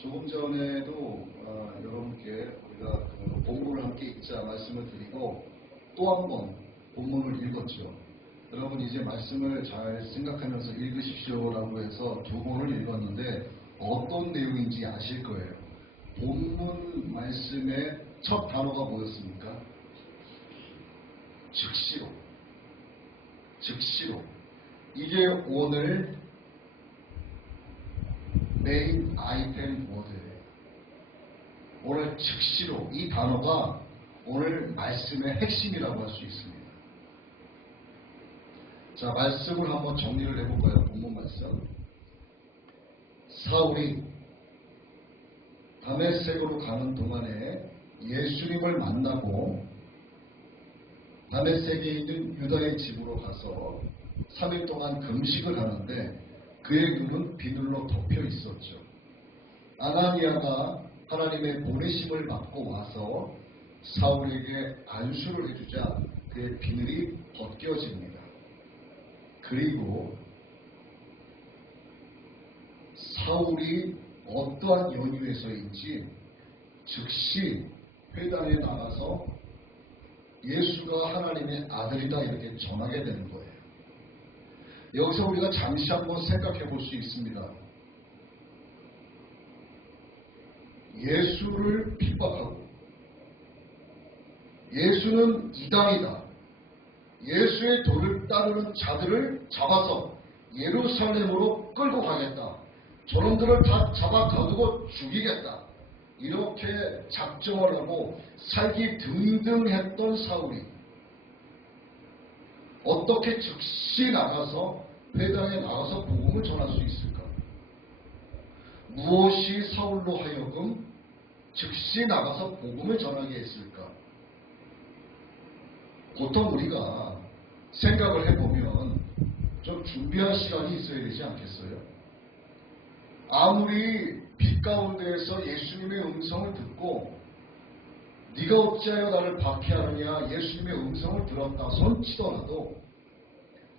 조금 전에도 여러분께 우리가 본문을 함께 읽자 말씀을 드리고 또 한 번 본문을 읽었죠. 여러분 이제 말씀을 잘 생각하면서 읽으십시오라고 해서 두 번을 읽었는데 어떤 내용인지 아실 거예요. 본문 말씀의 첫 단어가 뭐였습니까? 즉시로. 즉시로. 이게 오늘 메인 아이템 워드예요. 오늘 즉시로 이 단어가 오늘 말씀의 핵심이라고 할 수 있습니다. 자, 말씀을 한번 정리를 해볼까요? 본문 말씀. 사울이 다메섹으로 가는 동안에 예수님을 만나고 다메섹에 있는 유다의 집으로 가서 3일 동안 금식을 하는데 그의 눈은 비늘로 덮여 있었죠. 아나니아가 하나님의 보내심을 받고 와서 사울에게 안수를 해주자 그의 비늘이 벗겨집니다. 그리고 사울이 어떠한 연유에서인지 즉시 회당에 나가서 예수가 하나님의 아들이다 이렇게 전하게 되는 거예요. 여기서 우리가 잠시 한번 생각해 볼 수 있습니다. 예수를 핍박하고 예수는 이단이다. 예수의 도를 따르는 자들을 잡아서 예루살렘으로 끌고 가겠다. 저놈들을 다 잡아 가두고 죽이겠다. 이렇게 작정을 하고 살기 등등했던 사울이 어떻게 즉시 나가서 회당에 나가서 복음을 전할 수 있을까? 무엇이 사울로 하여금 즉시 나가서 복음을 전하게 했을까? 보통 우리가 생각을 해보면 좀 준비할 시간이 있어야 되지 않겠어요? 아무리 빛 가운데에서 예수님의 음성을 듣고 네가 어찌하여 나를 박해하느냐 예수님의 음성을 들었다 손치더라도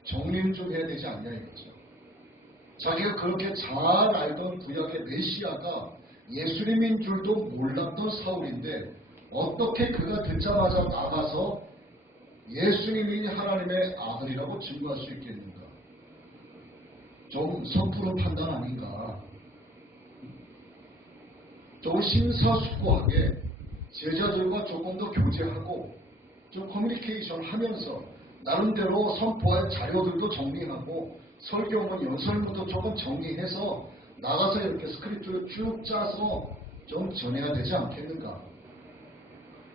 정리는 좀 해야 되지 않냐 이거죠. 자기가 그렇게 잘 알던 구약의 메시아가 예수님인 줄도 몰랐던 사울인데 어떻게 그가 듣자마자 나가서 예수님이 하나님의 아들이라고 증거할 수 있겠는가? 좀 섣부른 판단 아닌가? 좀 심사숙고하게 제자들과 조금 더 교제하고 좀 커뮤니케이션 하면서 나름대로 선포할 자료들도 정리하고 설교문 연설문도 조금 정리해서 나가서 이렇게 스크립트를 쭉 짜서 좀 전해야 되지 않겠는가?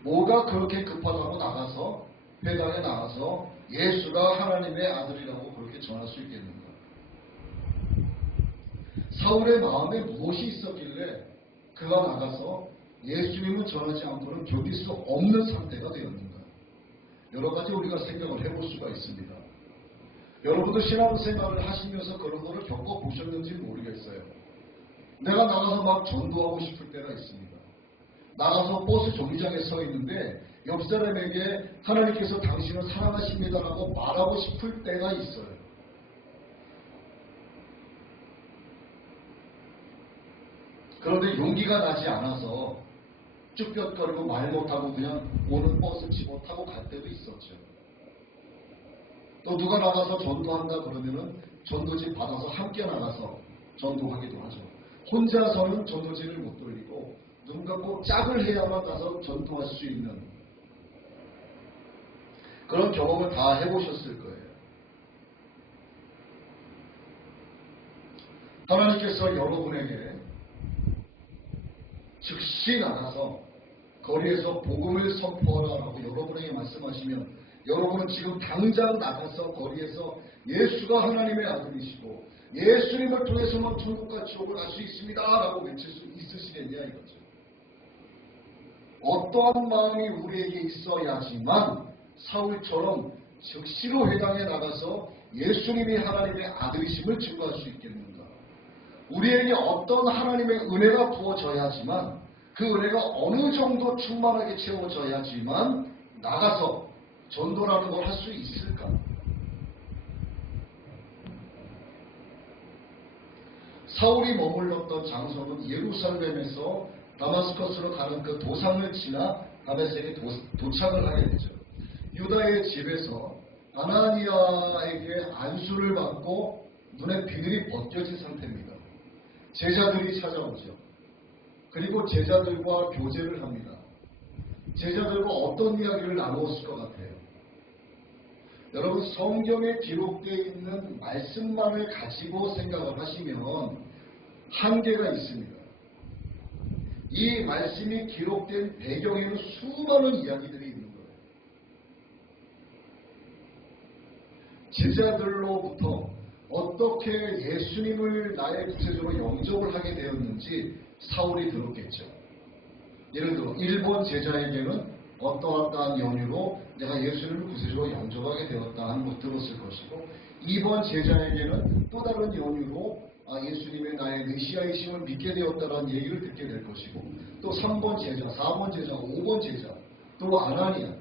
뭐가 그렇게 급하다고 나가서 회당에 나가서 예수가 하나님의 아들이라고 그렇게 전할 수 있겠는가? 사울의 마음에 무엇이 있었길래 그가 나가서 예수님을 전하지 않고는 견딜 수 없는 상태가 되었는가? 여러 가지 우리가 생각을 해볼 수가 있습니다. 여러분도 신앙생활을 하시면서 그런 거를 겪어보셨는지 모르겠어요. 내가 나가서 막 전도하고 싶을 때가 있습니다. 나가서 버스 정류장에 서 있는데 옆 사람에게 하나님께서 당신을 사랑하십니다라고 말하고 싶을 때가 있어요. 그런데 용기가 나지 않아서 쭈뼛거리고 말 못하고 그냥 오는 버스 치고 타고 갈 때도 있었죠. 또 누가 나가서 전도한다 그러면은 전도지 받아서 함께 나가서 전도하기도 하죠. 혼자서는 전도지를 못 돌리고 누군가 꼭 짝을 해야만 가서 전도할 수 있는 그런 경험을 다 해보셨을 거예요. 하나님께서 여러분에게 즉시 나가서 거리에서 복음을 선포하라고 여러분에게 말씀하시면 여러분은 지금 당장 나가서 거리에서 예수가 하나님의 아들이시고 예수님을 통해서만 천국과 지옥을 갈 수 있습니다 라고 외칠 수 있으시겠냐 이거죠. 어떠한 마음이 우리에게 있어야지만 사울처럼 즉시로 회당에 나가서 예수님이 하나님의 아들이심을 증거할 수 있겠는가? 우리에게 어떤 하나님의 은혜가 부어져야지만 그 은혜가 어느 정도 충만하게 채워져야지만 나가서 전도라는 걸 할 수 있을까? 사울이 머물렀던 장소는 예루살렘에서 다마스커스로 가는 그 도상을 지나 다메섹에 도착을 하게 되죠. 유다의 집에서 아나니아에게 안수를 받고 눈에 비늘이 벗겨진 상태입니다. 제자들이 찾아오죠. 그리고 제자들과 교제를 합니다. 제자들과 어떤 이야기를 나누었을 것 같아요? 여러분, 성경에 기록되어 있는 말씀만을 가지고 생각을 하시면 한계가 있습니다. 이 말씀이 기록된 배경에는 수많은 이야기들이 있는 거예요. 제자들로부터 어떻게 예수님을 나의 구세주로 영접을 하게 되었는지 사울이 들었겠죠. 예를 들어 1번 제자에게는 어떠한 연유로 내가 예수님을 구세주로 영접하게 되었다 하는 것 들었을 것이고, 2번 제자에게는 또 다른 연유로 예수님의 나의 메시아이심을 믿게 되었다는 얘기를 듣게 될 것이고, 또 3번 제자, 4번 제자, 5번 제자, 또 아나니아,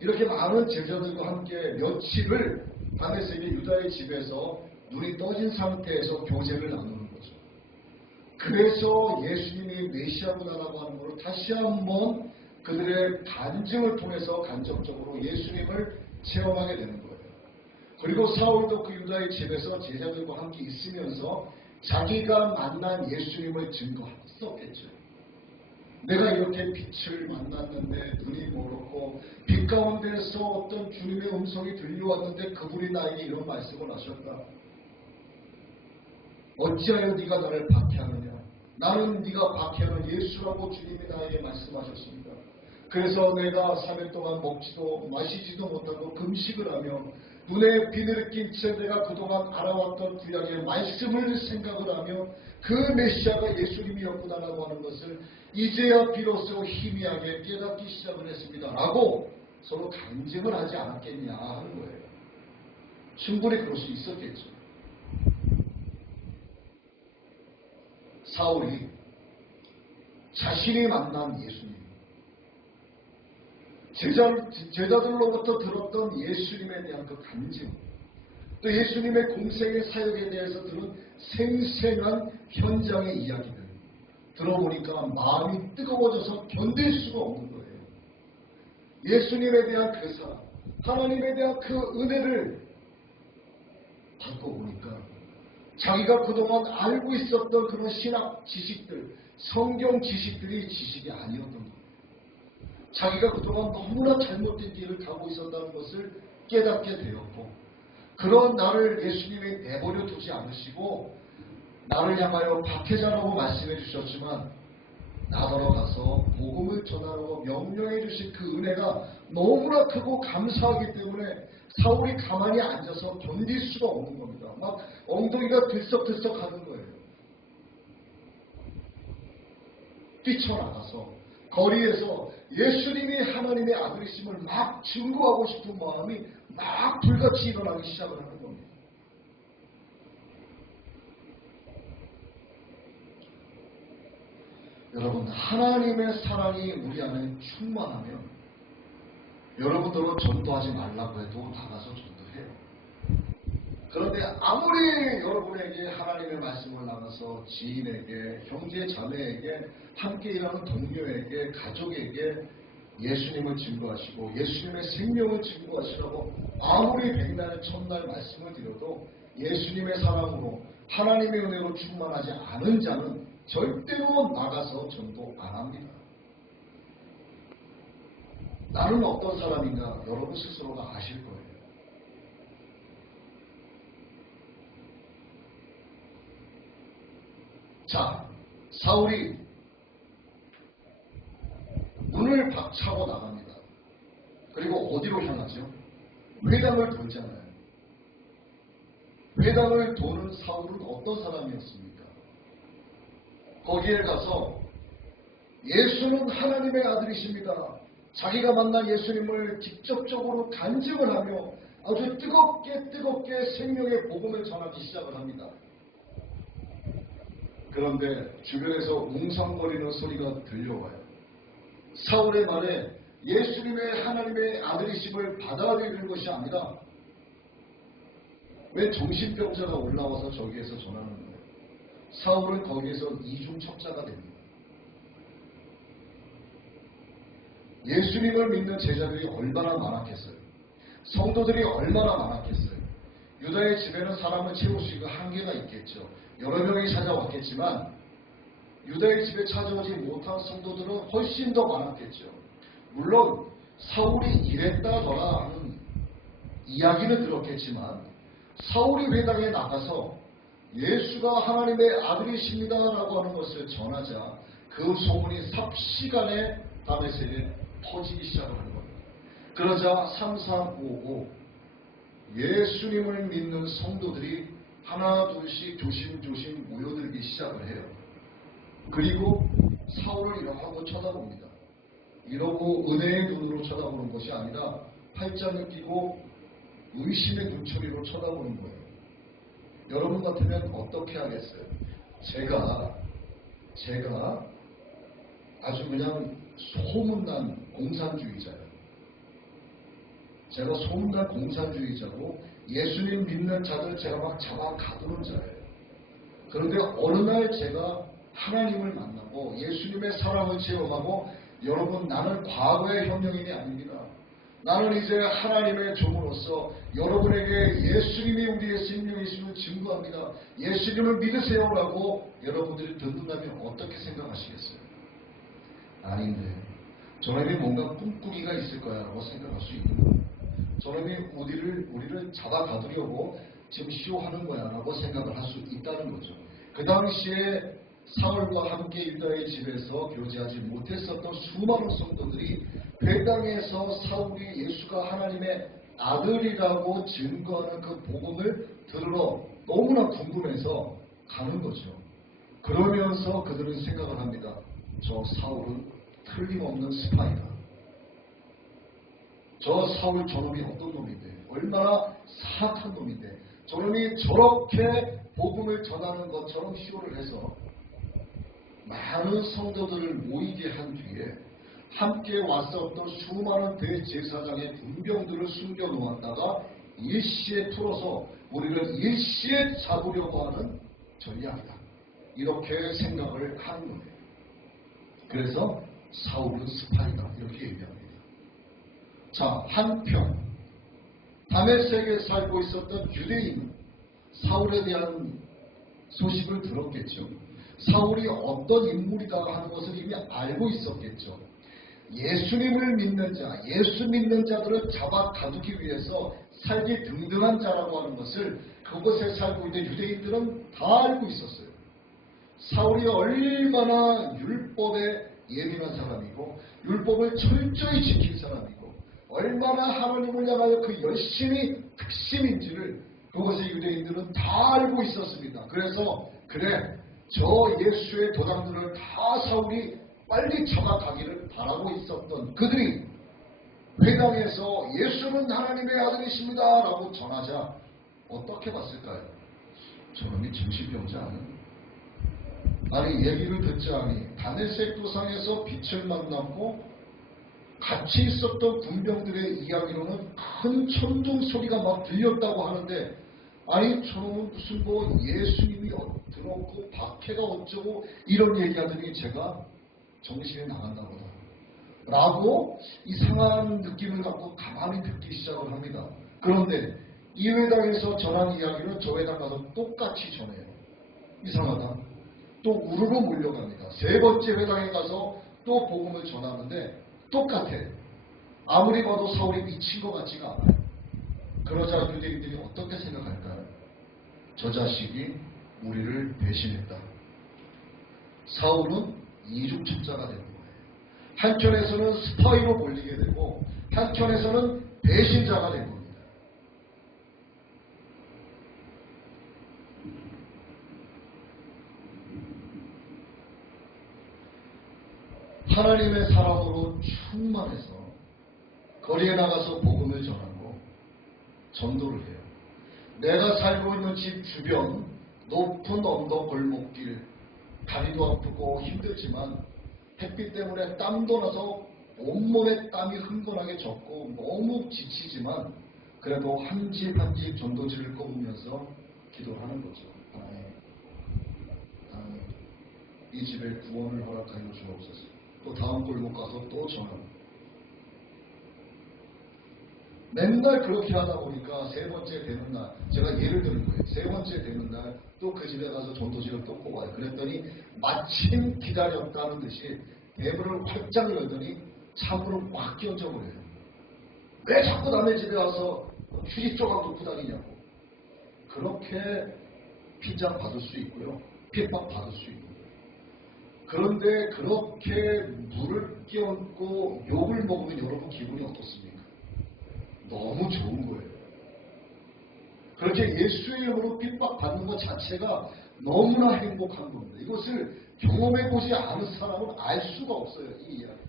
이렇게 많은 제자들과 함께 며칠을 다메섹의 유다의 집에서 눈이 떠진 상태에서 교제를 나누는 거죠. 그래서 예수님이 메시아구나라고 하는 것을 다시 한번 그들의 간증을 통해서 간접적으로 예수님을 체험하게 되는 거예요. 그리고 사울도 그 유다의 집에서 제자들과 함께 있으면서 자기가 만난 예수님을 증거했었겠죠. 내가 이렇게 빛을 만났는데 눈이 멀었고 빛 가운데서 어떤 주님의 음성이 들려왔는데 그분이 나에게 이런 말씀을 하셨다. 어찌하여 네가 나를 박해하느냐. 나는 네가 박해하는 예수라고 주님이 나에게 말씀하셨습니다. 그래서 내가 3일 동안 먹지도 마시지도 못하고 금식을 하며 눈에 비늘을 낀 채 내가 그동안 알아왔던 구약의 말씀을 생각을 하며 그 메시아가 예수님이었구나라고 하는 것을 이제야 비로소 희미하게 깨닫기 시작을 했습니다. 라고 서로 간증을 하지 않았겠냐 하는 거예요. 충분히 그럴 수 있었겠죠. 사울이 자신이 만난 예수님, 제자들로부터 들었던 예수님에 대한 그 간증, 또 예수님의 공생의 사역에 대해서 들은 생생한 현장의 이야기들 들어보니까 마음이 뜨거워져서 견딜 수가 없는 거예요. 예수님에 대한 그 사랑, 하나님에 대한 그 은혜를 받고 보니까 자기가 그동안 알고 있었던 그런 신학 지식들, 성경 지식들이 지식이 아니었던 거예요. 자기가 그동안 너무나 잘못된 길을 가고 있었다는 것을 깨닫게 되었고, 그런 나를 예수님이 내버려 두지 않으시고 나를 향하여 박해자라고 말씀해 주셨지만 나더러 가서 복음을 전하라고 명령해 주신 그 은혜가 너무나 크고 감사하기 때문에 사울이 가만히 앉아서 견딜 수가 없는 겁니다. 막 엉덩이가 들썩들썩 하는 거예요. 뛰쳐나가서 거리에서 예수님이 하나님의 아들이심을 막 증거하고 싶은 마음이 막 불같이 일어나기 시작을 하는 겁니다. 여러분, 하나님의 사랑이 우리 안에 충만하면 여러분들은 전도하지 말라고 해도 나가서 전도해요. 그런데 아무리 여러분에게 하나님의 말씀을 나가서 지인에게, 형제 자매에게, 함께 일하는 동료에게, 가족에게 예수님을 증거하시고 예수님의 생명을 증거하시라고 아무리 백날 천날 말씀을 드려도 예수님의 사랑으로 하나님의 은혜로 충만하지 않은 자는 절대로 나가서 전도 안 합니다. 나는 어떤 사람인가 여러분 스스로가 아실 거예요. 자, 사울이 문을 박차고 나갑니다. 그리고 어디로 향하죠? 회당을 돌잖아요. 회당을 도는 사울은 어떤 사람이었습니까? 거기에 가서 예수는 하나님의 아들이십니다. 자기가 만난 예수님을 직접적으로 간증을 하며 아주 뜨겁게 생명의 복음을 전하기 시작을 합니다. 그런데 주변에서 웅성거리는 소리가 들려와요. 사울의 말에 예수님의 하나님의 아들이심을 받아들이는 것이 아니라 왜 정신병자가 올라와서 저기에서 전하는 거예요? 사울은 거기에서 이중첩자가 됩니다. 예수님을 믿는 제자들이 얼마나 많았겠어요. 성도들이 얼마나 많았겠어요. 유다의 집에는 사람을 채울 수 있는 한계가 있겠죠. 여러 명이 찾아왔겠지만 유다의 집에 찾아오지 못한 성도들은 훨씬 더 많았겠죠. 물론 사울이 이랬다더라 하는 이야기는 들었겠지만 사울이 회당에 나가서 예수가 하나님의 아들이십니다 라고 하는 것을 전하자 그 소문이 삽시간에 다메섹에 퍼지기 시작을 하는 겁니다. 그러자 3355 예수님을 믿는 성도들이 하나 둘씩 조심조심 모여들기 시작을 해요. 그리고 사울을 이러고 쳐다봅니다. 이러고 은혜의 눈으로 쳐다보는 것이 아니라 팔짱을 끼고 의심의 눈초리로 쳐다보는 거예요. 여러분 같으면 어떻게 하겠어요? 제가 아주 그냥 소문난 공산주의자예요. 제가 소문난 공산주의자고 예수님 믿는 자들 제가 막 잡아 가두는 자예요. 그런데 어느 날 제가 하나님을 만나고 예수님의 사랑을 체험하고 여러분 나는 과거의 현명인이 아닙니다. 나는 이제 하나님의 종으로서 여러분에게 예수님이 우리의 생명이심을 증거합니다. 예수님을 믿으세요라고 여러분들이 듣는다면 어떻게 생각하시겠어요? 아닌데 저놈이 뭔가 꿈꾸기가 있을 거야 라고 생각할 수 있는 거예요. 저놈이 우리를 잡아가두려고 지금 쇼하는 거야 라고 생각을 할 수 있다는 거죠. 그 당시에 사울과 함께 유다의 집에서 교제하지 못했었던 수많은 성도들이 회당에서 사울이 예수가 하나님의 아들이라고 증거하는 그 복음을 들으러 너무나 궁금해서 가는 거죠. 그러면서 그들은 생각을 합니다. 저 사울은 틀림없는 스파이다. 저 사울 저놈이 어떤 놈인데 얼마나 사악한 놈인데 저놈이 저렇게 복음을 전하는 것처럼 쇼를 해서 많은 성도들을 모이게 한 뒤에 함께 왔었던 수많은 대제사장의 군병들을 숨겨놓았다가 일시에 풀어서 우리를 일시에 잡으려고 하는 전략이다. 이렇게 생각을 하는 거예요. 그래서 사울은 스파이다 이렇게 얘기합니다. 자, 한편 다메섹에 살고 있었던 유대인은 사울에 대한 소식을 들었겠죠. 사울이 어떤 인물이다 하는 것을 이미 알고 있었겠죠. 예수님을 믿는 자, 예수 믿는 자들을 잡아 가두기 위해서 살기 등등한 자라고 하는 것을 그곳에 살고 있는 유대인들은 다 알고 있었어요. 사울이 얼마나 율법에 예민한 사람이고 율법을 철저히 지킨 사람이고 얼마나 하나님을 향하여 그 열심히 특심인지를 그것의 유대인들은 다 알고 있었습니다. 그래서 그래 저 예수의 도장들을 다 사울이 빨리 잡아가기를 바라고 있었던 그들이 회당에서 예수는 하나님의 아들이십니다 라고 전하자 어떻게 봤을까요? 저놈이 정신병자 아니에요? 아니 얘기를 듣자니 다메섹 도상에서 빛을 만났고 같이 있었던 군병들의 이야기로는 큰 천둥 소리가 막 들렸다고 하는데 아니 저놈은 무슨 뭐 예수님이 들었고 박해가 어쩌고 이런 얘기하더니 제가 정신이 나갔나 보다 라고 이상한 느낌을 갖고 가만히 듣기 시작을 합니다. 그런데 이 회당에서 전한 이야기를 저 회당 가서 똑같이 전해요. 이상하다. 또 우르르 몰려갑니다. 세 번째 회당에 가서 또 복음을 전하는데 똑같아. 아무리 봐도 사울이 미친 것 같지가 않아요. 그러자 유대인들이 어떻게 생각할까요? 저 자식이 우리를 배신했다. 사울은 이중첩자가 되는 거예요. 한편에서는 스파이로 몰리게 되고 한편에서는 배신자가 된 겁니다. 하나님의 사랑으로 충만해서 거리에 나가서 복음을 전하고 전도를 해요. 내가 살고 있는 집 주변 높은 언덕 골목길 다리도 아프고 힘들지만 햇빛 때문에 땀도 나서 온몸에 땀이 흥건하게 젖고 너무 지치지만 그래도 한 집 한 집 전도지를 꼽으면서 기도하는 거죠. 이 집에 구원을 허락하여 주옵소서. 또 다음 골목 가서 또 전화합니다. 맨날 그렇게 하다 보니까 세 번째 되는 날, 제가 예를 드는 거예요. 세 번째 되는 날 또 그 집에 가서 전도지를 또 뽑아요. 그랬더니 마침 기다렸다는 듯이 대문을 활짝 열더니 창문을 꽉 끼얹어버려요. 왜 자꾸 남의 집에 와서 휴지 조각 놓고 다니냐고. 그렇게 핀잔 받을 수 있고요. 핍박 받을 수 있고. 그런데 그렇게 물을 끼얹고 욕을 먹으면 여러분 기분이 어떻습니까? 너무 좋은 거예요. 그렇게 예수의 이름으로 핍박받는 것 자체가 너무나 행복한 겁니다. 이것을 경험해보지 않은 사람은 알 수가 없어요. 이 이야기.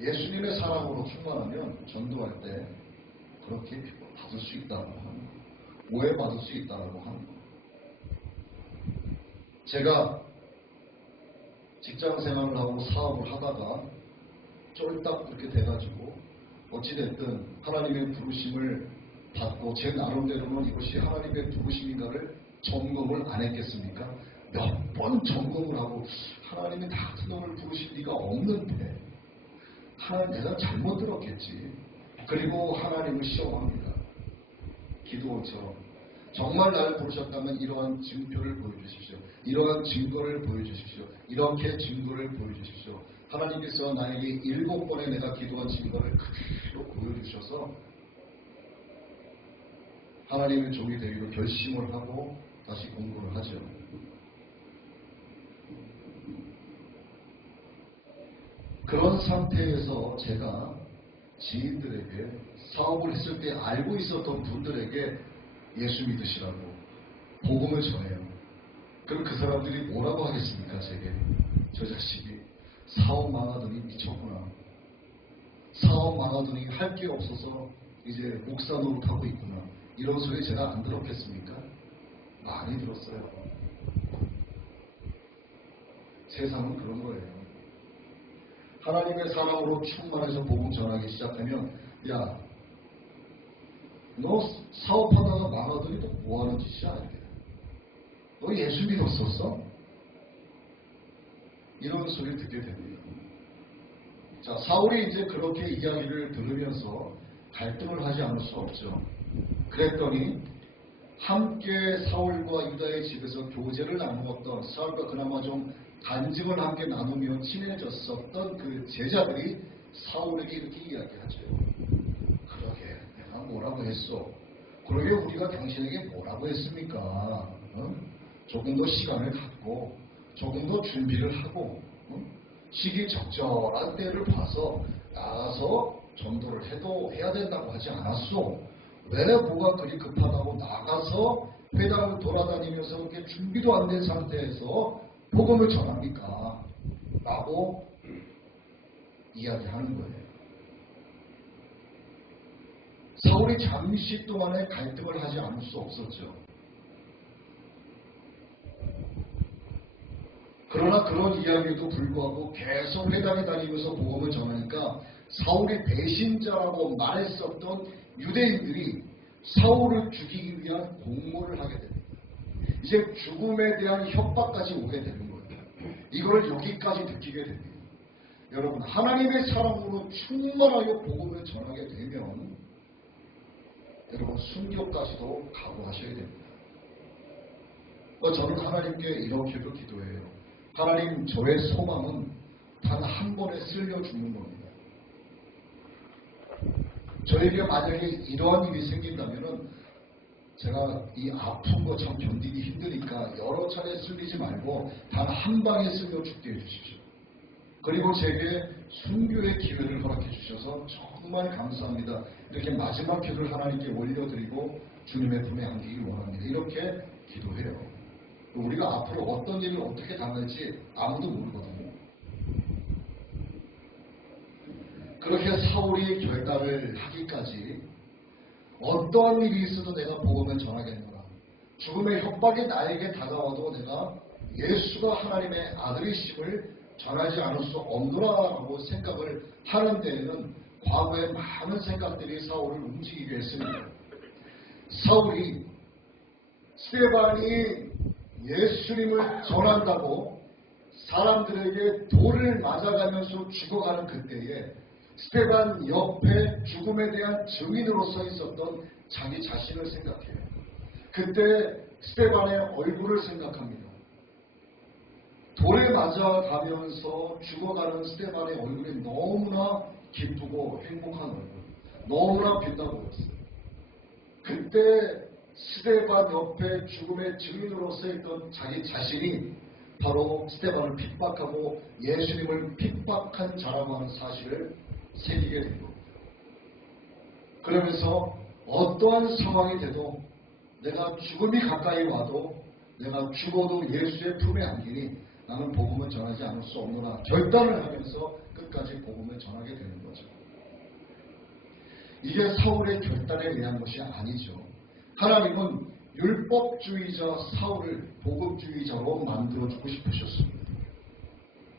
예수님의 사랑으로 충만하면 전도할 때 그렇게 핍박받을 수 있다고 하는 거예요. 오해받을 수 있다고 하는 거예요. 제가 직장 생활을 하고 사업을 하다가 쫄딱 그렇게 돼가지고 어찌됐든 하나님의 부르심을 받고 제 나름대로는 이것이 하나님의 부르심인가를 점검을 안 했겠습니까? 몇 번 점검을 하고 하나님이 나 같은 놈을 부르실 리가 없는데 하나님 내가 잘못 들었겠지. 그리고 하나님을 시험합니다. 기도처럼 정말 나를 부르셨다면 이러한 증표를 보여주십시오. 이러한 증거를 보여주십시오. 이렇게 증거를 보여주십시오. 하나님께서 나에게 7번에 내가 기도한 증거를 그대로 보여주셔서 하나님의 종이 되기로 결심을 하고 다시 공부를 하죠. 그런 상태에서 제가 지인들에게 사업을 했을 때 알고 있었던 분들에게 예수 믿으시라고 복음을 전해요. 그럼 그 사람들이 뭐라고 하겠습니까? 제게 저 자식이 사업 망하더니 미쳤구나. 사업 망하더니 할 게 없어서 이제 목사 노릇하고 있구나. 이런 소리 제가 안 들었겠습니까? 많이 들었어요. 세상은 그런 거예요. 하나님의 사랑으로 충만해서 복음 전하기 시작하면 야, 너 사업하다가 망하더니 또 뭐하는 짓이야? 너 예수 믿었었어? 이런 소리를 듣게 됩니다. 자, 사울이 이제 그렇게 이야기를 들으면서 갈등을 하지 않을 수 없죠. 그랬더니 함께 사울과 유다의 집에서 교제를 나누었던 사울과 그나마 좀 간증을 함께 나누며 친해졌었던 그 제자들이 사울에게 이렇게 이야기하죠. 그러게 내가 뭐라고 했어? 그러게 우리가 당신에게 뭐라고 했습니까? 조금 더 시간을 갖고 조금 더 준비를 하고 시기 적절한 때를 봐서 나가서 전도를 해도 해야 된다고 하지 않았소? 왜 뭐가 그리 급하다고 나가서 회당을 돌아다니면서 그렇게 준비도 안 된 상태에서 복음을 전합니까? 라고 이야기하는 거예요. 사울이 잠시 동안의 갈등을 하지 않을 수 없었죠. 그러나 그런 이야기에도 불구하고 계속 회당에 다니면서 복음을 전하니까 사울이 배신자라고 말했었던 유대인들이 사울을 죽이기 위한 공모를 하게 됩니다. 이제 죽음에 대한 협박까지 오게 되는 거예요. 이걸 여기까지 느끼게 됩니다. 여러분, 하나님의 사랑으로 충만하여 복음을 전하게 되면 여러분 순교까지도 각오하셔야 됩니다. 저는 하나님께 이렇게도 기도해요. 하나님, 저의 소망은 단 한 번에 쓸려 죽는 겁니다. 저에게 만약에 이러한 일이 생긴다면은 제가 이 아픈 거 참 견디기 힘드니까 여러 차례 쓸리지 말고 단 한 방에 쓸려 죽게 해주십시오. 그리고 제게 순교의 기회를 허락해 주셔서 정말 감사합니다. 이렇게 마지막 기도를 하나님께 올려드리고 주님의 품에 안기길 원합니다. 이렇게 기도해요. 우리가 앞으로 어떤 일을 어떻게 당할지 아무도 모르거든요. 그렇게 사울이 결단을 하기까지 어떠한 일이 있어도 내가 복음을 전하겠노라. 죽음의 협박이 나에게 다가와도 내가 예수가 하나님의 아들이심을 전하지 않을 수 없노라라고 생각을 하는 데에는 과거의 많은 생각들이 사울을 움직이게 했습니다. 사울이 스데반이 예수님을 전한다고 사람들에게 돌을 맞아가면서 죽어가는 그때에 스데반 옆에 죽음에 대한 증인으로서 있었던 자기 자신을 생각해요. 그때 스데반의 얼굴을 생각합니다. 돌에 맞아가면서 죽어가는 스데반의 얼굴이 너무나 기쁘고 행복한 얼굴, 너무나 빛나 보였어요. 그때 스데반 옆에 죽음의 증인으로서 있던 자기 자신이 바로 스데반을 핍박하고 예수님을 핍박한 자라고 하는 사실을 새기게 된 겁니다. 그러면서 어떠한 상황이 돼도 내가 죽음이 가까이 와도 내가 죽어도 예수의 품에 안기니 나는 복음을 전하지 않을 수 없노라 결단을 하면서 끝까지 복음을 전하게 되는 거죠. 이게 사울의 결단에 의한 것이 아니죠. 하나님은 율법주의자 사울을 복음주의자로 만들어주고 싶으셨습니다.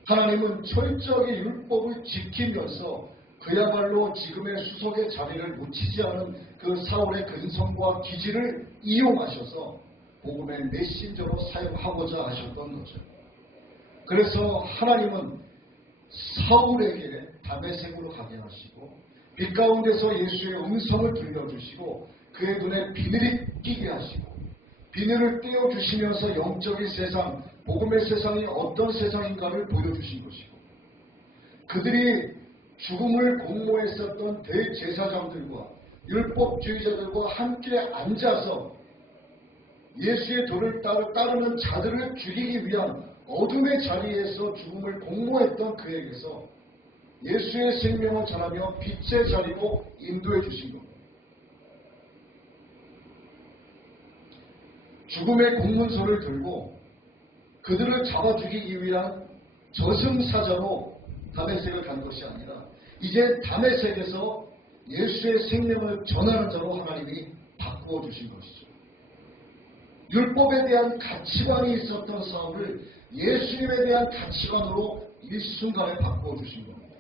하나님은 철저하게 율법을 지키면서 그야말로 지금의 수석의 자리를 놓치지 않은 그 사울의 근성과 기질을 이용하셔서 복음의 메신저로 사용하고자 하셨던 거죠. 그래서 하나님은 사울에게 다메섹으로 가게 하시고 빛 가운데서 예수의 음성을 들려주시고 그의 눈에 비늘이 끼게 하시고 비늘을 떼어주시면서 영적인 세상, 복음의 세상이 어떤 세상인가를 보여주신 것이고 그들이 죽음을 공모했었던 대제사장들과 율법주의자들과 함께 앉아서 예수의 도를 따르는 자들을 죽이기 위한 어둠의 자리에서 죽음을 공모했던 그에게서 예수의 생명을 전하며 빛의 자리로 인도해 주신 겁니다. 죽음의 공문서를 들고 그들을 잡아 죽이기 위한 저승사자로 다메섹을 간 것이 아니라 이제 다메섹에서 예수의 생명을 전하는 자로 하나님이 바꾸어 주신 것이죠. 율법에 대한 가치관이 있었던 사울을 예수님에 대한 가치관으로 일순간에 바꾸어 주신 겁니다.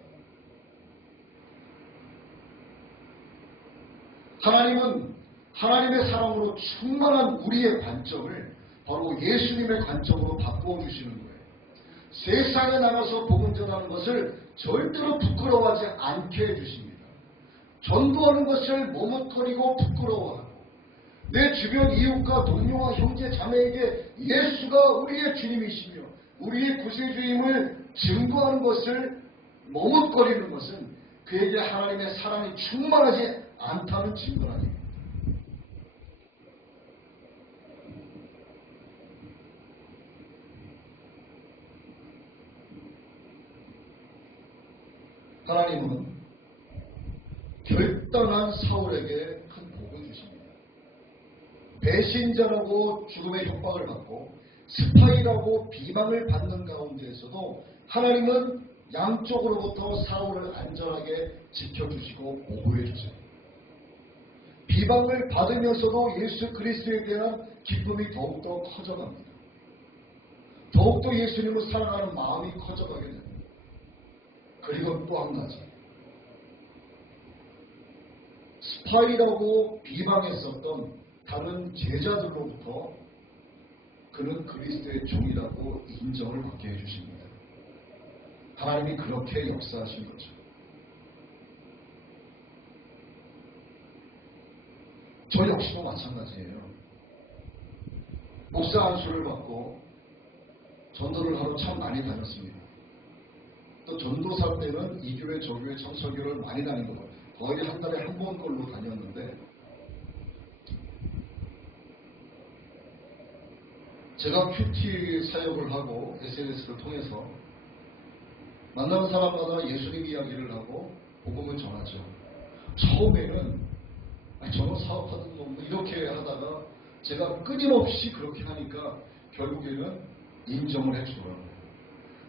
하나님은 하나님의 사랑으로 충만한 우리의 관점을 바로 예수님의 관점으로 바꾸어 주시는 거예요. 세상에 나가서 복음 전하는 것을 절대로 부끄러워하지 않게 해주십니다. 전도하는 것을 머뭇거리고 부끄러워하고 내 주변 이웃과 동료와 형제 자매에게 예수가 우리의 주님이시며 우리의 구세주임을 증거하는 것을 머뭇거리는 것은 그에게 하나님의 사랑이 충만하지 않다는 증거 아닙니다. 하나님은 결단한 사울에게 큰 복을 주십니다. 배신자라고 죽음의 협박을 받고 스파이라고 비방을 받는 가운데에서도 하나님은 양쪽으로부터 사울을 안전하게 지켜주시고 보호해 주세요. 비방을 받으면서도 예수 그리스도에 대한 기쁨이 더욱더 커져갑니다. 더욱더 예수님을 사랑하는 마음이 커져가게 됩니다. 그리고 또 한 가지, 스파이라고 비방했었던 다른 제자들로부터 그는 그리스도의 종이라고 인정을 받게 해주십니다. 하나님이 그렇게 역사하신 거죠. 저 역시도 마찬가지예요. 목사 안수를 받고 전도를 하러 참 많이 다녔습니다. 또 전도사 때는 이 교회 저 교회 참 설교를 많이 다닌 것 같아요. 거의 한 달에 한 번 걸로 다녔는데 제가 큐티 사역을 하고 SNS를 통해서 만나는 사람마다 예수님 이야기를 하고 복음을 전하죠. 처음에는 저는 사업하는 놈 이렇게 하다가 제가 끊임없이 그렇게 하니까 결국에는 인정을 해주더라고요.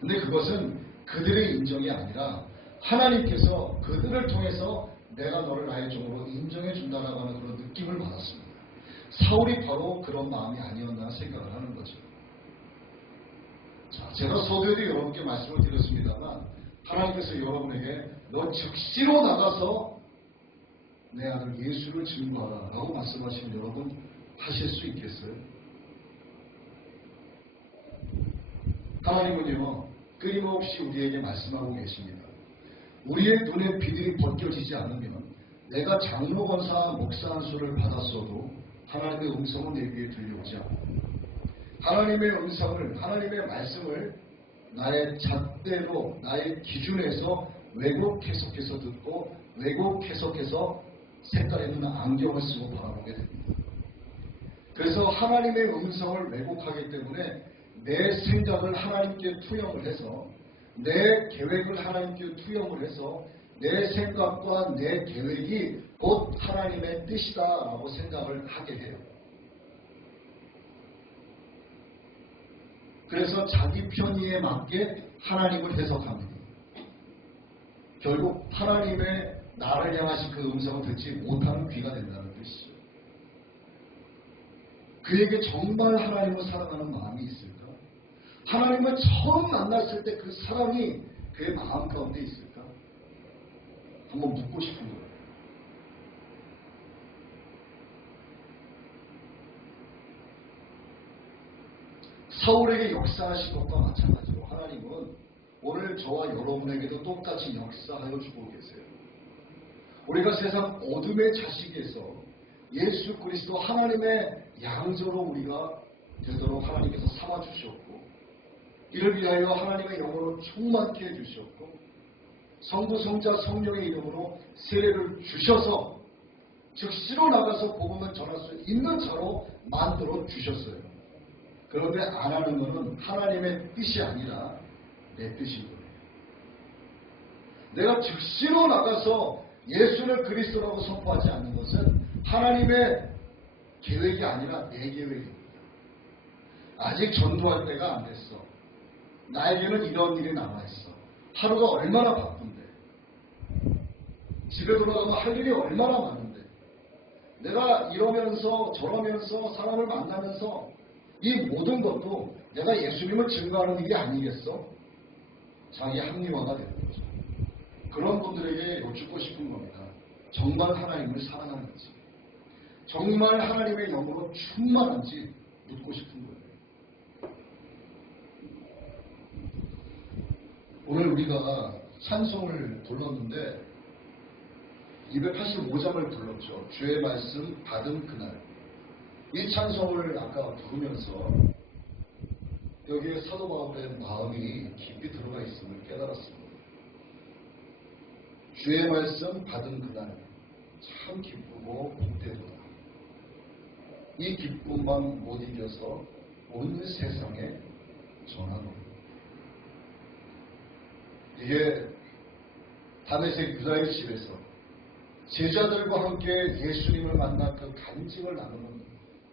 근데 그것은 그들의 인정이 아니라 하나님께서 그들을 통해서 내가 너를 나의 종으로 인정해 준다라고 하는 그런 느낌을 받았습니다. 사울이 바로 그런 마음이 아니었나 생각을 하는 거죠. 자, 제가 서두에도 여러분께 말씀을 드렸습니다만 하나님께서 여러분에게 너 즉시로 나가서 내 아들 예수를 증거하라 라고 말씀하시면 여러분 하실 수 있겠어요? 하나님은요, 끊임없이 우리에게 말씀하고 계십니다. 우리의 눈에 비늘이 벗겨지지 않으면 내가 장로, 권사, 목사 한 수를 받았어도 하나님의 음성은 내 귀에 들려오지 않고, 하나님의 음성을, 하나님의 말씀을 나의 잣대로, 나의 기준에서 왜곡 해석해서 듣고 왜곡 해석해서 색깔 있는 안경을 쓰고 바라보게 됩니다. 그래서 하나님의 음성을 왜곡하기 때문에 내 생각을 하나님께 투영을 해서, 내 계획을 하나님께 투영을 해서 내 생각과 내 계획이 곧 하나님의 뜻이다라고 생각을 하게 해요. 그래서 자기 편의에 맞게 하나님을 해석합니다. 결국 하나님의 나를 향하신 그 음성을 듣지 못하는 귀가 된다는 뜻이죠. 그에게 정말 하나님을 사랑하는 마음이 있을까? 하나님을 처음 만났을 때 그 사랑이 그의 마음 가운데 있을까? 한번 묻고 싶은 거예요. 사울에게 역사하신 것과 마찬가지로 하나님은 오늘 저와 여러분에게도 똑같이 역사하여 주고 계세요. 우리가 세상 어둠의 자식에서 예수 그리스도 하나님의 양자로 우리가 되도록 하나님께서 삼아주셨고, 이를 위하여 하나님의 영으로 충만케 해주셨고, 성부, 성자, 성령의 이름으로 세례를 주셔서 즉시로 나가서 복음을 전할 수 있는 자로 만들어 주셨어요. 그런데 안 하는 것은 하나님의 뜻이 아니라 내 뜻인 거예요. 내가 즉시로 나가서 예수를 그리스도라고 선포하지 않는 것은 하나님의 계획이 아니라 내 계획입니다. 아직 전도할 때가 안 됐어. 나에게는 이런 일이 남아있어. 하루가 얼마나 바쁜데. 집에 돌아가면 할 일이 얼마나 많은데. 내가 이러면서 저러면서 사람을 만나면서 이 모든 것도 내가 예수님을 증거하는 일이 아니겠어? 자기 합리화가 되는 거죠. 그런 분들에게 여쭙고 싶은 겁니다. 정말 하나님을 사랑하는지, 정말 하나님의 영으로 충만한지 묻고 싶은 거예요. 오늘 우리가 찬송을 불렀는데 285장을 불렀죠. 주의 말씀 받은 그날. 이 찬송을 아까 부르면서 여기에 사도 바울의 마음이 깊이 들어가 있음을 깨달았습니다. 주의 말씀 받은 그날 참 기쁘고 복되도다. 이 기쁨만 못 이겨서 온 세상에 전하노라. 이게 다메섹 유다의 집에서 제자들과 함께 예수님을 만난 그 간증을 나누는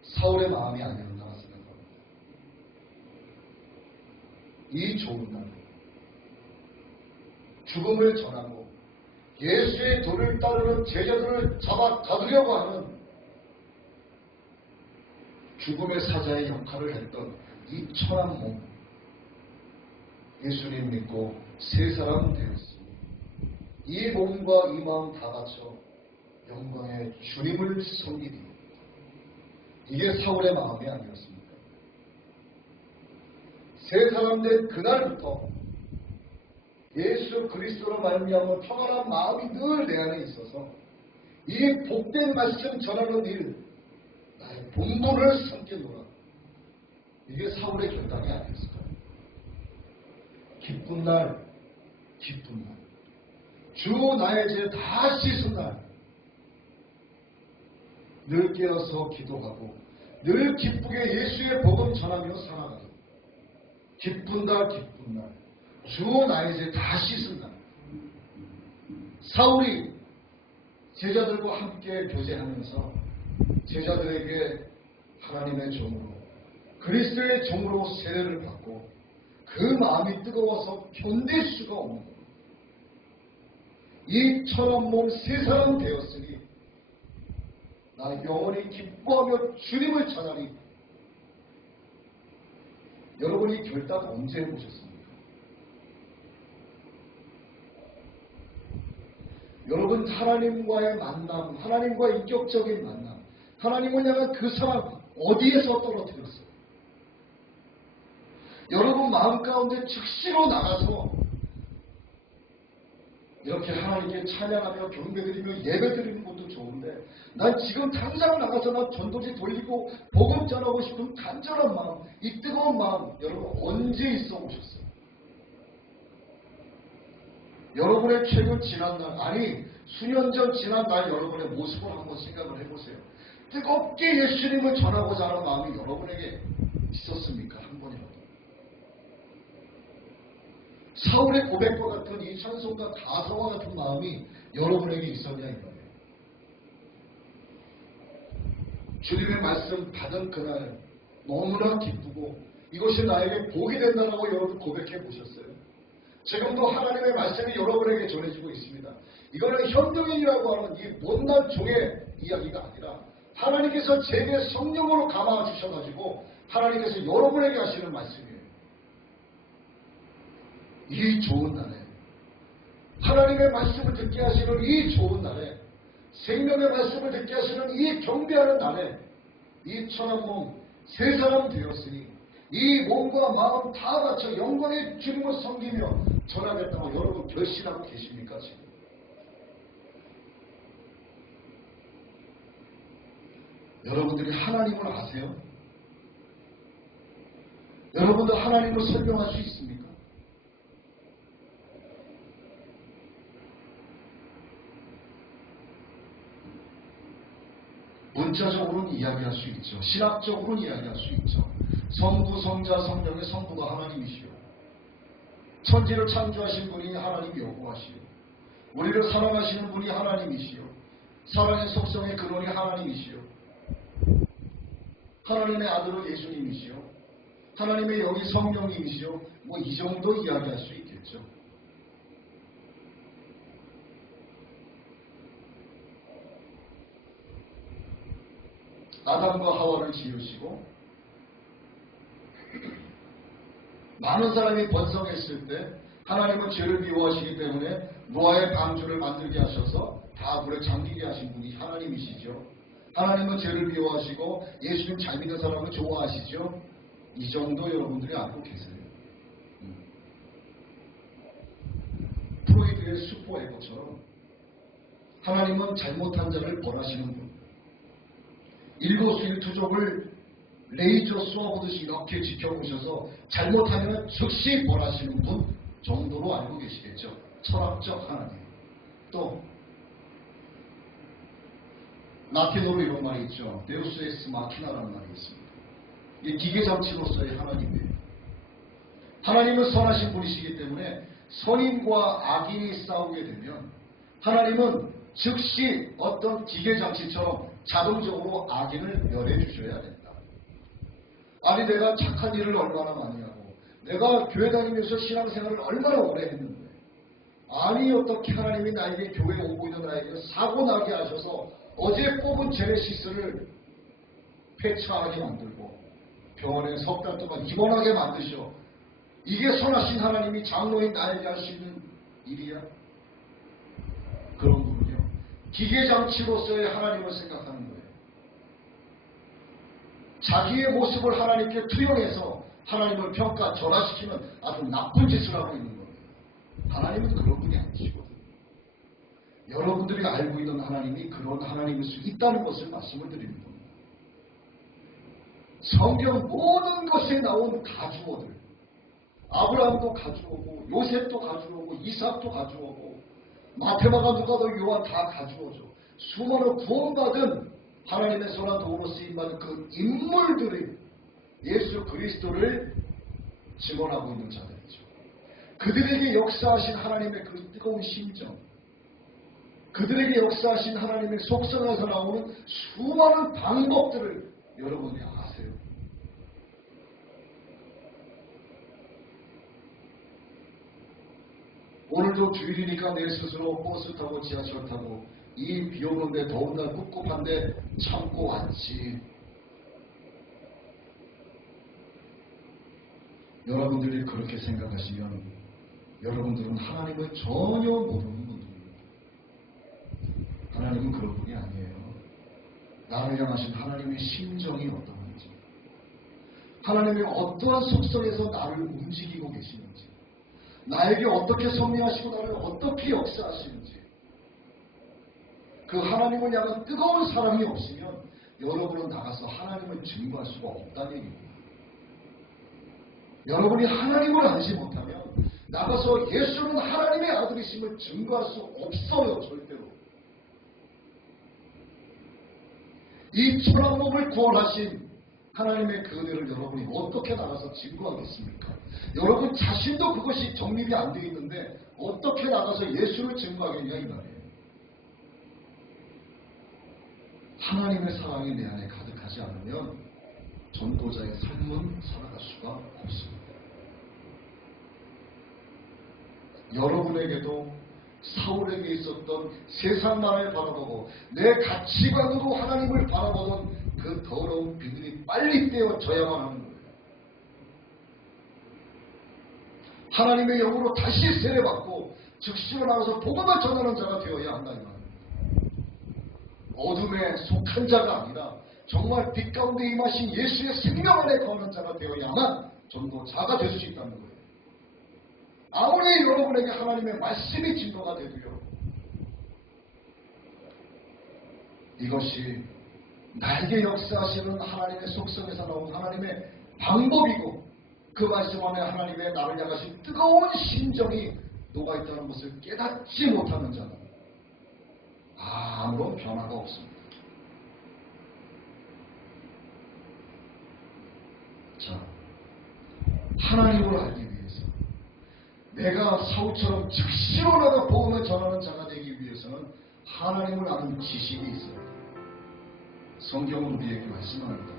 사울의 마음이 아니었나 생각합니다. 이 좋은 날 죽음을 전하고 예수의 도를 따르는 제자들을 잡아 가두려고 하는 죽음의 사자의 역할을 했던 이 천한 몸, 예수님 믿고 새 사람 되었습니다. 이 몸과 이 마음 다 바쳐 영광의 주님을 섬기리. 이게 사울의 마음이 아니었습니까? 새 사람 된 그날부터 예수 그리스도로 말미암아 평안한 마음이 늘 내 안에 있어서 이 복된 말씀 전하는 일, 나의 본분을 삼겠노라. 이게 사울의 결단이 아니었을까요? 기쁜 날, 기쁜 날. 주 나의 죄 다 씻은 날. 늘 깨어서 기도하고 늘 기쁘게 예수의 복음 전하며 살아가는 기쁜 날, 기쁜 날. 주 나의 죄 다 씻은 날. 사울이 제자들과 함께 교제하면서 제자들에게 하나님의 종으로 그리스도의 종으로 세례를 받고 그 마음이 뜨거워서 견딜 수가 없는 겁니다. 이 천한 몸 새 사람 되었으니 나 영원히 기뻐하며 주님을 찬하리. 여러분이 결단 언제 해보셨습니까? 여러분 하나님과의 만남, 하나님과 인격적인 만남, 하나님을 향한 그 사랑 어디에서 떨어뜨렸어요? 여러분 마음 가운데 즉시로 나가서 이렇게 하나님께 찬양하며 경배드리며 예배드리는 것도 좋은데 난 지금 당장 나가서 난 전도지 돌리고 복음 전하고 싶은 간절한 마음, 이 뜨거운 마음 여러분 언제 있어 오셨어요? 여러분의 최근 지난 날, 아니 수년 전 지난 날 여러분의 모습을 한번 생각을 해보세요. 뜨겁게 예수님을 전하고자 하는 마음이 여러분에게 있었습니까? 한 번이라도. 사울의 고백과 같은 이 찬송가 가사와 같은 마음이 여러분에게 있었냐 이 말이에요. 주님의 말씀 받은 그날 너무나 기쁘고 이것이 나에게 복이 된다라고 여러분 고백해 보셨어요? 지금도 하나님의 말씀이 여러분에게 전해지고 있습니다. 이거는 현대인이라고 하는 이 못난 종의 이야기가 아니라 하나님께서 제게 성령으로 감아 주셔가지고 하나님께서 여러분에게 하시는 말씀이에요. 이 좋은 날에 하나님의 말씀을 듣게 하시는 이 좋은 날에 생명의 말씀을 듣게 하시는 이 경배하는 날에 이 천한 몸 새 사람 되었으니 이 몸과 마음 다 바쳐 영광의 주님을 섬기며 전하겠다고 여러분 결심하고 계십니까 지금? 여러분들이 하나님을 아세요? 여러분들 하나님을 설명할 수 있습니까? 문자적으로는 이야기할 수 있죠. 신학적으로는 이야기할 수 있죠. 성부, 성자, 성령의 성부가 하나님이시오. 천지를 창조하신 분이 하나님 여호와시오. 우리를 사랑하시는 분이 하나님이시오. 사랑의 속성의 근원이 하나님이시오. 하나님의 아들은 예수님이시오. 하나님의 영이 성령님이시오. 뭐 이 정도 이야기할 수 있겠죠. 아담과 하와를 지으시고 많은 사람이 번성했을 때 하나님은 죄를 미워하시기 때문에 노아의 방주를 만들게 하셔서 다 물에 잠기게 하신 분이 하나님이시죠. 하나님은 죄를 미워하시고 예수님 잘 믿는 사람을 좋아하시죠. 이 정도 여러분들이 알고 계세요. 프로이드의 슈퍼에고처럼 하나님은 잘못한 자를 벌하시는 분, 일거수일투족을 레이저 쏘아보듯이 이렇게 지켜보셔서 잘못하면 즉시 벌하시는 분 정도로 알고 계시겠죠. 철학적 하나님. 또 라틴어로 이런 말이 있죠. 데우스 에스 마키나라는 말이 있습니다. 이 기계장치로서의 하나님이에요. 하나님은 선하신 분이시기 때문에 선인과 악인이 싸우게 되면 하나님은 즉시 어떤 기계장치처럼 자동적으로 악인을 멸해 주셔야 된다. 아니 내가 착한 일을 얼마나 많이 하고 내가 교회 다니면서 신앙생활을 얼마나 오래 했는데 아니 어떻게 하나님이 나에게 교회에 오고 있는 나에게 사고 나게 하셔서 어제 뽑은 제네시스를 폐차하게 만들고 병원에 석 달 동안 입원하게 만드셔. 이게 선하신 하나님이 장로인 나에게 할 수 있는 일이야? 그런 분은요 기계장치로서의 하나님을 생각하는 거예요. 자기의 모습을 하나님께 투영해서 하나님을 평가 절하시키는 아주 나쁜 짓을 하고 있는 겁니다. 하나님은 그런 분이 아니시거든요. 여러분들이 알고 있는 하나님이 그런 하나님일 수 있다는 것을 말씀을 드리는 겁니다. 성경 모든 것에 나온 가주어들, 아브라함도 가주어고 요셉도 가주어고 이삭도 가주어고 마테마가 누가도 요한 다 가주어죠. 수많은 구원받은 하나님의 선한 도구로 쓰임받은 그 인물들이 예수 그리스도를 증언하고 있는 자들이죠. 그들에게 역사하신 하나님의 그 뜨거운 심정, 그들에게 역사하신 하나님의 속성에서 나오는 수많은 방법들을 여러분이 아세요. 오늘도 주일이니까 내 스스로 버스 타고 지하철 타고 이 비 오는데 더운 날 꿉꿉한데 참고 왔지. 여러분들이 그렇게 생각하시면 여러분들은 하나님을 전혀 모르는 분들입니다. 하나님은 그런 분이 아니에요. 나를 향하신 하나님의 심정이 어떠한지, 하나님이 어떠한 속성에서 나를 움직이고 계시는지, 나에게 어떻게 섭리하시고 나를 어떻게 역사하시는지, 그 하나님을 향한 뜨거운 사랑이 없으면 여러분은 나가서 하나님을 증거할 수가 없다는 얘기입니다. 여러분이 하나님을 알지 못하면 나가서 예수는 하나님의 아들이심을 증거할 수 없어요. 절대로. 이 천한 몸을 구원하신 하나님의 그 은혜를 여러분이 어떻게 나가서 증거하겠습니까? 여러분 자신도 그것이 정립이 안 되어 있는데 어떻게 나가서 예수를 증거하겠냐 이 말이에요. 하나님의 사랑이 내 안에 가득하지 않으면 전도자의 삶은 살아갈 수가 없습니다. 여러분에게도 사울에게 있었던 세상만을 바라보고 내 가치관으로 하나님을 바라보던 그 더러운 비늘이 빨리 떼어져야만 하는 거예요. 하나님의 영으로 다시 세례받고 즉시로 나와서 복음을 전하는 자가 되어야 한다 이 말입니다. 어둠에 속한 자가 아니라 정말 빛 가운데 임하신 예수의 생명 안에 거하는 자가 되어야만 전도자가 될 수 있다는 거예요. 아무리 여러분에게 하나님의 말씀이 증거가 되도요, 이것이 나에게 역사하시는 하나님의 속성에서 나온 하나님의 방법이고 그 말씀 안에 하나님의 나를 향하신 뜨거운 심정이 녹아있다는 것을 깨닫지 못하는 자는 아무런 변화가 없습니다. 자, 하나님을 알기 위해서 내가 사울처럼 즉시로 나가 복음을 전하는 자가 되기 위해서는 하나님을 아는 지식이 있어요. 성경은 우리에게 말씀합니다.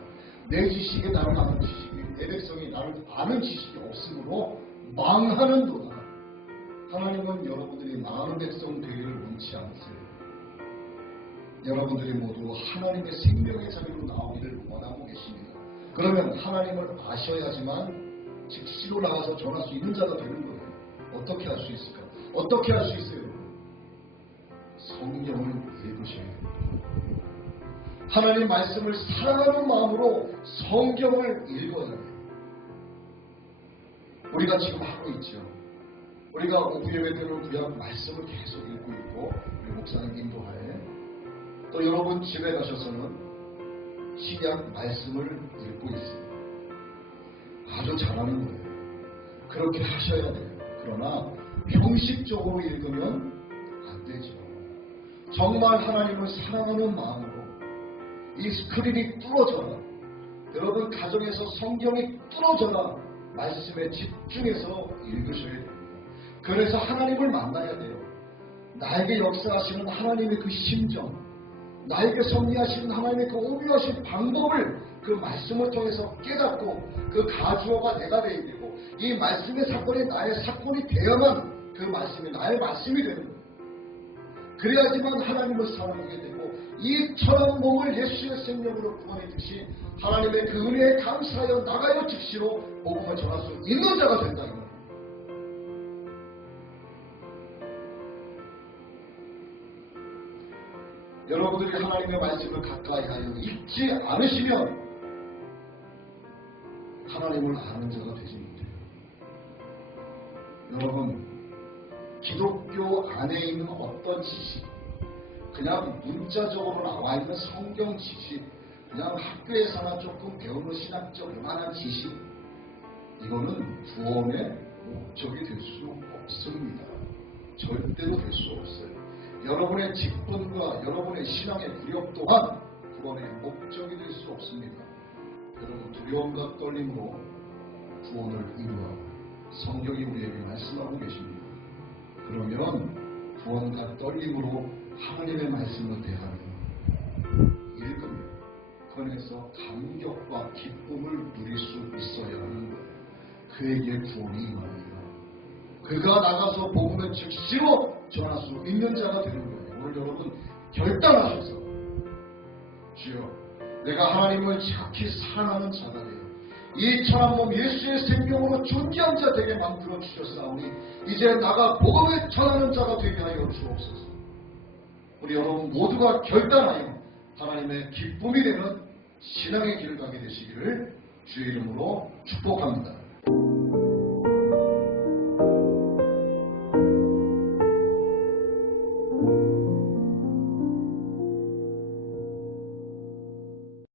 내 지식이 나를 아는 지식이, 내 백성이 나를 아는 지식이 없으므로 망하는도다. 하나님은 여러분들이 많은 백성 되기를 원치 않으세요. 여러분들이 모두 하나님의 생명의 자리로 나오기를 원하고 계십니다. 그러면 하나님을 아셔야지만 즉시로 나가서 전할 수 있는 자가 되는 거예요. 어떻게 할 수 있을까? 어떻게 할 수 있어요? 성경을 읽으셔야 됩니다. 하나님 말씀을 사랑하는 마음으로 성경을 읽어야 돼요. 우리가 지금 하고 있죠. 우리가 오후 예배 때는 구약 말씀을 계속 읽고 있고 우리 목사님 인도하에 또 여러분 집에 가셔서는 신약 말씀을 읽고 있습니다. 아주 잘하는 거예요. 그렇게 하셔야 돼요. 그러나 형식적으로 읽으면 안 되죠. 정말 하나님을 사랑하는 마음으로 이 스크린이 뚫어져라. 여러분 가정에서 성경이 뚫어져라. 말씀에 집중해서 읽으셔야 됩니다. 그래서 하나님을 만나야 돼요. 나에게 역사하시는 하나님의 그 심정, 나에게 섭리하시는 하나님의 그 오묘하신 방법을 그 말씀을 통해서 깨닫고 그 가주어가 내가 되어야 되고 이 말씀의 사건이 나의 사건이 되어야만 그 말씀이 나의 말씀이 되는 거예요. 그래야지만 하나님을 사랑하게 되고 이 천한 몸을 예수의 생명으로 구원했듯이 하나님의 그 은혜에 감사하여 나가여 즉시로 복음을 전할 수 있는 자가 된다. 여러분들이 하나님의 말씀을 가까이 하여 읽지 않으시면 하나님을 아는 자가 되지 못해요. 여러분, 기독교 안에 있는 어떤 지식, 그냥 문자적으로 나와 있는 성경 지식, 그냥 학교에서나 조금 배우는 신학적 요만한 지식, 이거는 구원의 목적이 될 수 없습니다. 절대로 될 수 없어요. 여러분의 직분과 여러분의 신앙의 구력 또한 구원의 목적이 될 수 없습니다. 여러분 두려움과 떨림으로 구원을 이루어 성경이 우리에게 말씀하고 계십니다. 그러면 구원과 떨림으로 하나님의 말씀을 대하며 읽으며 그에서 감격과 기쁨을 누릴 수 있어야 하는 거예요. 그에게 구원이 임합니다. 그가 나가서 복음을 즉시로 전할 수 있는 자가 되는 거예요. 오늘 여러분 결단하셔서 주여 내가 하나님을 지극히 사랑하는 자가 되어 이 천한 몸 예수의 생명으로 존귀한 자 되게 만들어 주셨사오니 이제 나가 복음을 전하는 자가 되게 하여 주옵소서. 우리 여러분 모두가 결단하여 하나님의 기쁨이 되는 신앙의 길을 가게 되시기를 주의 이름으로 축복합니다.